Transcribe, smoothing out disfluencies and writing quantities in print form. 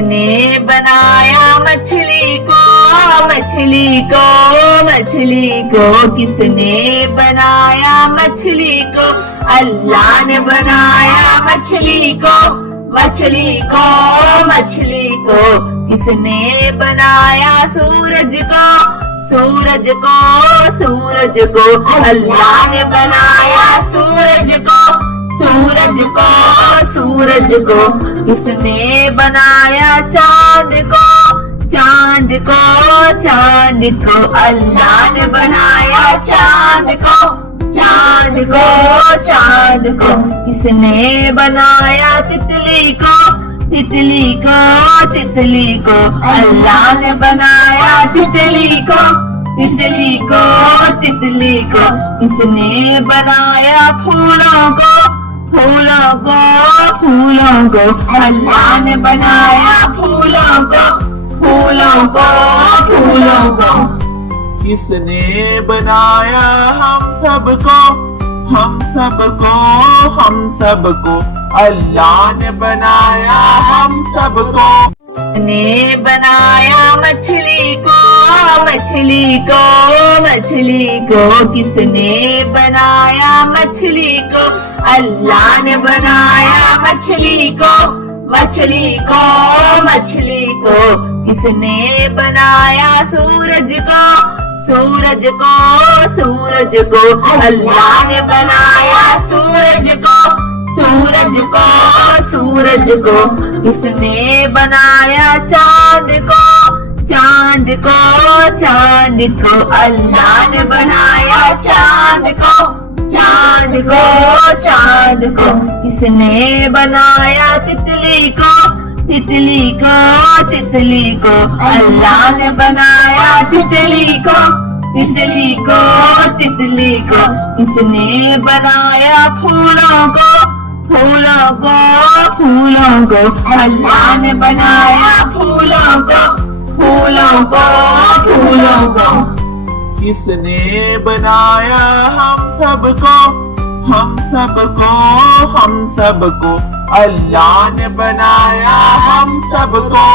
نے بنایا مچھلی کو مچھلی کو مچھلی کو کس نے بنایا مچھلی کو اللہ نے بنایا مچھلی کو مچھلی کو مچھلی کو کس نے بنایا سورج کو سورج کو سورج کو اللہ نے بنایا سورج کو سورج کو سورج کو کس نے بنایا چاند کو چاند کو چاند کو اللہ نے بنایا چاند کو چاند کو چاند کو کس نے بنایا تتلی کو تتلی کو تتلی کو اللہ نے بنایا تتلی کو تتلی کو تتلی کو کس نے بنایا پھولوں کو پھولوں کو پھولوں کو اللہ نے بنایا پھولوں کو پھولوں کو پھولوں کو کس نے بنایا ہم سب کو ہم سب کو ہم سب کو اللہ نے بنایا ہم سب کو نے بنایا مچھلی کو مچھلی کو مچھلی کو کس نے بنایا مچھلی کو اللہ نے بنایا مچھلی کو مچھلی کو مچھلی کو کس نے بنایا سورج کو سورج کو سورج کو اللہ نے بنایا سورج کو سورج کو سورج کو کس نے بنایا چاند کو چاند کو چاند کو اللہ نے بنایا چاند کو چاند کو چاند کو کس نے بنایا تتلی کو تتلی کو تتلی کو اللہ نے بنایا تتلی کو تتلی کو تتلی کو کس نے بنایا پھولوں کو پھولوں کو پھولوں کو اللہ نے بنایا پھولوں کو پھولوں کو پھولوں کو کس نے بنایا ہم سب کو ہم سب کو ہم سب کو اللہ نے بنایا ہم سب کو